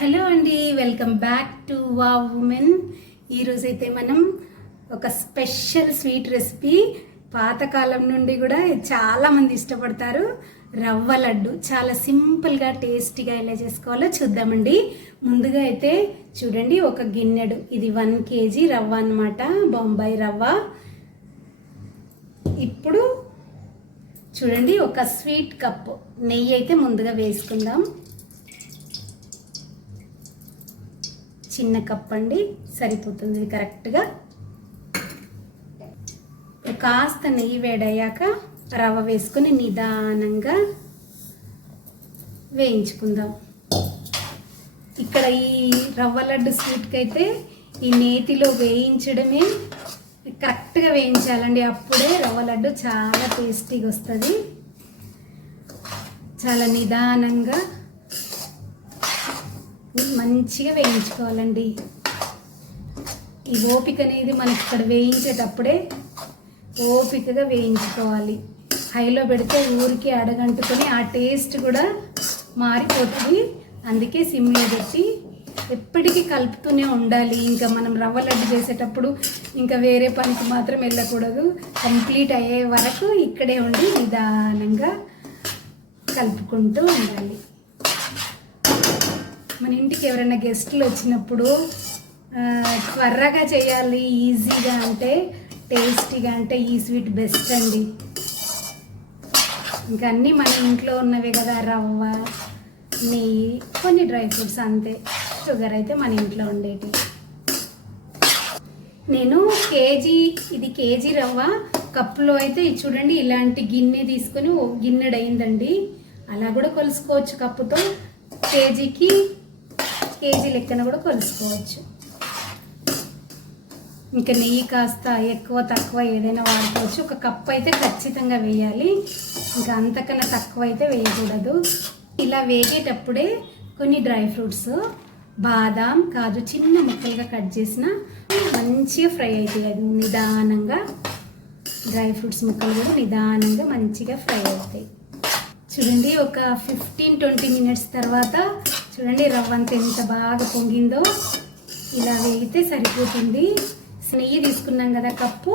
Hello అండి welcome back to వా women. ఈరోజైతే మనం ఒక స్పెషల్ స్వీట్ రెసిపీ. పాతకాలం నుండి కూడా చాలామంది ఇష్టపడతారు. రవ్వ లడ్డు. చాలా సింపుల్గా టేస్టీగా ఎలా చేసుకోవాలో చూద్దామండి. ముందుగా అయితే చూడండి ఒక గిన్నెడు. ఇది వన్ కేజీ రవ్వ అన్నమాట బొంబాయి రవ్వ. ఇప్పుడు చూడండి ఒక స్వీట్ కప్ నెయ్యి అయితే ముందుగా వేసుకుందాం. చిన్న కప్ అండి. సరిపోతుంది కరెక్ట్గా. కాస్త నెయ్యి వేడయ్యాక రవ వేసుకొని నిదానంగా వేయించుకుందాం. ఇక్కడ ఈ రవ్వ లడ్డు స్వీట్కి అయితే ఈ నేతిలో వేయించడమే కరెక్ట్గా వేయించాలండి. అప్పుడే రవ్వ లడ్డు చాలా టేస్టీగా వస్తుంది. చాలా నిదానంగా మంచిగా వేయించుకోవాలండి. ఈ ఓపిక అనేది మనకి ఇక్కడ వేయించేటప్పుడే ఓపికగా వేయించుకోవాలి. హైలో పెడితే ఊరికి అడగంటుకొని ఆ టేస్ట్ కూడా మారిపోతుంది. అందుకే సిమ్లో పెట్టి ఎప్పటికీ కలుపుతూనే ఉండాలి. ఇంకా మనం రవ్వ లడ్డు చేసేటప్పుడు ఇంకా వేరే పనికి మాత్రం వెళ్ళకూడదు. కంప్లీట్ అయ్యే వరకు ఇక్కడే ఉండి నిదానంగా కలుపుకుంటూ ఉండాలి. మన ఇంటికి ఎవరైనా గెస్ట్లు వచ్చినప్పుడు త్వరగా చేయాలి ఈజీగా అంటే టేస్టీగా అంటే ఈ స్వీట్ బెస్ట్ అండి. ఇంకా అన్నీ మన ఇంట్లో ఉన్నవే కదా రవ్వ నెయ్యి కొన్ని డ్రై ఫ్రూట్స్ అంతే. షుగర్ అయితే మన ఇంట్లో ఉండేటి. నేను కేజీ ఇది కేజీ రవ్వ కప్పులో అయితే చూడండి ఇలాంటి గిన్నె తీసుకొని గిన్నెడైందండి. అలా కూడా కొలుసుకోవచ్చు కప్పుతో. కేజీకి కేజీ లెక్కన కూడా కొలుసుకోవచ్చు. ఇంకా నెయ్యి కాస్త ఎక్కువ తక్కువ ఏదైనా వాడుకోవచ్చు. ఒక కప్ అయితే ఖచ్చితంగా వేయాలి. ఇంకా అంతకన్నా తక్కువ అయితే వేయకూడదు. ఇలా వేగేటప్పుడే కొన్ని డ్రై ఫ్రూట్స్ బాదాం కాజు చిన్న ముక్కలుగా కట్ చేసిన మంచిగా ఫ్రై అవుతాయి. అది నిదానంగా డ్రై ఫ్రూట్స్ ముక్కలు కూడా నిదానంగా మంచిగా ఫ్రై అవుతాయి. చూడండి ఒక ఫిఫ్టీన్ ట్వంటీ మినిట్స్ తర్వాత చూడండి రవ్వ అంత ఎంత బాగా పొంగిందో ఇలా వేగితే సరిపోతుంది. నెయ్యి తీసుకున్నాం కదా కప్పు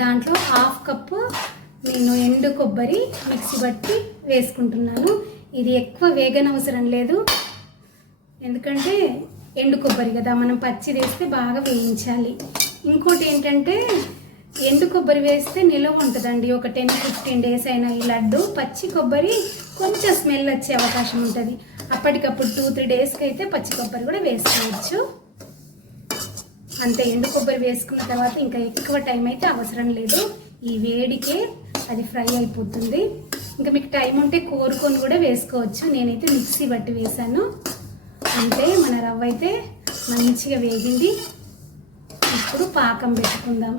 దాంట్లో హాఫ్ కప్పు నేను ఎండు కొబ్బరి మిక్సీ బట్టి వేసుకుంటున్నాను. ఇది ఎక్కువ వేగనవసరం లేదు. ఎందుకంటే ఎండు కొబ్బరి కదా మనం పచ్చి వేస్తే బాగా వేయించాలి. ఇంకోటి ఏంటంటే ఎండు కొబ్బరి వేస్తే నిలవ ఉంటుందండి. ఒక టెన్ ఫిఫ్టీన్ డేస్ అయినా ఈ లడ్డు పచ్చి కొబ్బరి కొంచెం స్మెల్ వచ్చే అవకాశం ఉంటుంది. అప్పటికప్పుడు టూ త్రీ డేస్కి అయితే పచ్చి కొబ్బరి కూడా వేసుకోవచ్చు. అంతే ఎండు కొబ్బరి వేసుకున్న తర్వాత ఇంకా ఎక్కువ టైం అయితే అవసరం లేదు. ఈ వేడికే అది ఫ్రై అయిపోతుంది. ఇంకా మీకు టైం ఉంటే కోరుకొని కూడా వేసుకోవచ్చు. నేనైతే మిక్సీ బట్టి వేసాను అంటే మన రవ్వ అయితే మంచిగా వేగింది. ఇప్పుడు పాకం పెట్టుకుందాం.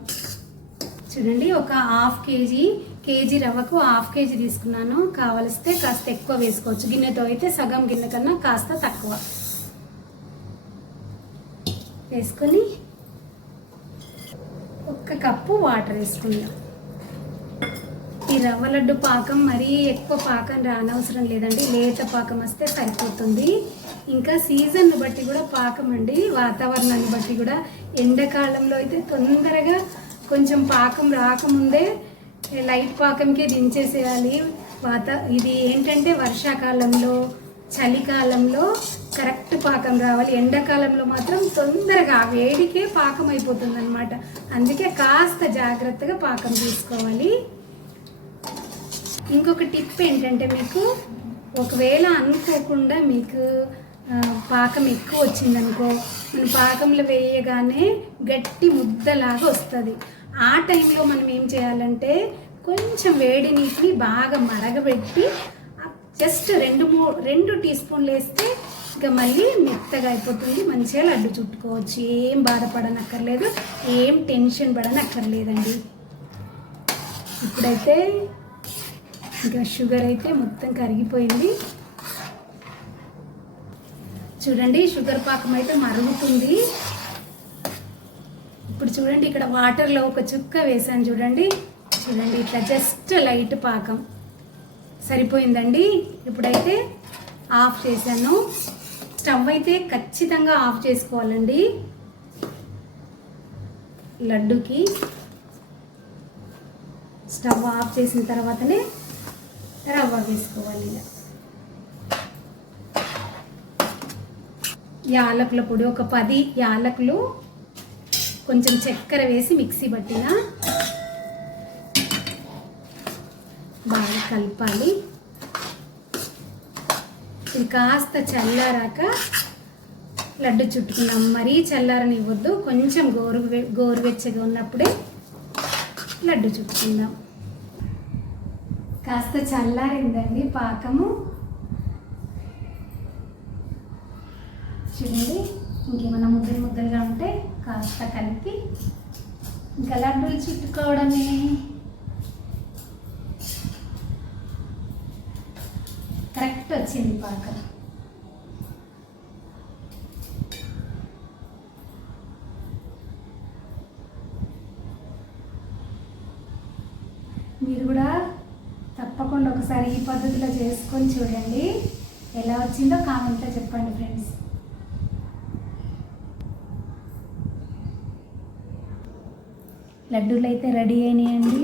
చూడండి ఒక హాఫ్ కేజీ కేజీ రవ్వకు హాఫ్ కేజీ తీసుకున్నాను. కావలిస్తే కాస్త ఎక్కువ వేసుకోవచ్చు. గిన్నెతో అయితే సగం గిన్నె కన్నా కాస్త తక్కువ. వేసుకొని ఒక్క కప్పు వాటర్ వేసుకుందాం. ఈ రవ్వ లడ్డు పాకం మరీ ఎక్కువ పాకం రానవసరం లేదండి. లేత పాకం వస్తే సరిపోతుంది. ఇంకా సీజన్ను బట్టి కూడా పాకం అండి. వాతావరణాన్ని బట్టి కూడా ఎండాకాలంలో అయితే తొందరగా కొంచెం పాకం రాకముందే లైట్ పాకంకే దించేసేయాలి. వాత ఇది ఏంటంటే వర్షాకాలంలో చలికాలంలో కరెక్ట్ పాకం రావాలి. ఎండాకాలంలో మాత్రం తొందరగా వేడికే పాకం అయిపోతుంది అనమాట అందుకే కాస్త జాగ్రత్తగా పాకం తీసుకోవాలి. ఇంకొక టిప్ ఏంటంటే మీకు ఒకవేళ అనుకోకుండా మీకు పాకం ఎక్కువ వచ్చిందనుకో మనం పాకంలో వేయగానే గట్టి ముద్దలాగా వస్తుంది. ఆ టైంలో మనం ఏం చేయాలంటే కొంచెం వేడి నీటిని బాగా మరగబెట్టి జస్ట్ రెండు మూ రెండు టీ స్పూన్లు వేస్తే ఇంకా మళ్ళీ మెత్తగా అయిపోతుంది. మంచిగా లడ్డు చుట్టుకోవచ్చు. ఏం బాధపడనక్కర్లేదు. ఏం టెన్షన్ పడనక్కర్లేదండి. ఇప్పుడైతే ఇంకా షుగర్ అయితే మొత్తం కరిగిపోయింది. చూడండి షుగర్ పాకం అయితే మరుగుతుంది. ఇప్పుడు చూడండి ఇక్కడ వాటర్లో ఒక చుక్క వేసాను చూడండి. చూడండి ఇట్లా జస్ట్ లైట్ పాకం. సరిపోయిందండి? ఇప్పుడైతే ఆఫ్ చేశాను. స్టవ్ అయితే ఖచ్చితంగా ఆఫ్ చేసుకోవాలండి. లడ్డుకి. స్టవ్ ఆఫ్ చేసిన తర్వాతనే రవ్వ వేసుకోవాలి ఇలా యాలకుల పొడి ఒక పది యాలకులు కొంచెం చక్కెర వేసి మిక్సీ పట్టిన బాగా కలపాలి. ఇది కాస్త చల్లారాక లడ్డు చుట్టుకున్నాం మరీ చల్లారనివ్వద్దు. కొంచెం గోరు గోరువెచ్చగా ఉన్నప్పుడే లడ్డు చుట్టుకుందాం. కాస్త చల్లారిందండి పాకము. చూడండి ఇంకేమైనా ముద్దలు ముద్దలుగా ఉంటే కాస్త కలిపి ఇంకా లడ్డూలు చుట్టుకోవడమే. కరెక్ట్ వచ్చింది పాక. మీరు కూడా తప్పకుండా ఒకసారి ఈ పద్ధతిలో చేసుకొని చూడండి. ఎలా వచ్చిందో కామెంట్లో చెప్పండి ఫ్రెండ్స్ లడ్డూలు అయితే రెడీ అయినాయండి.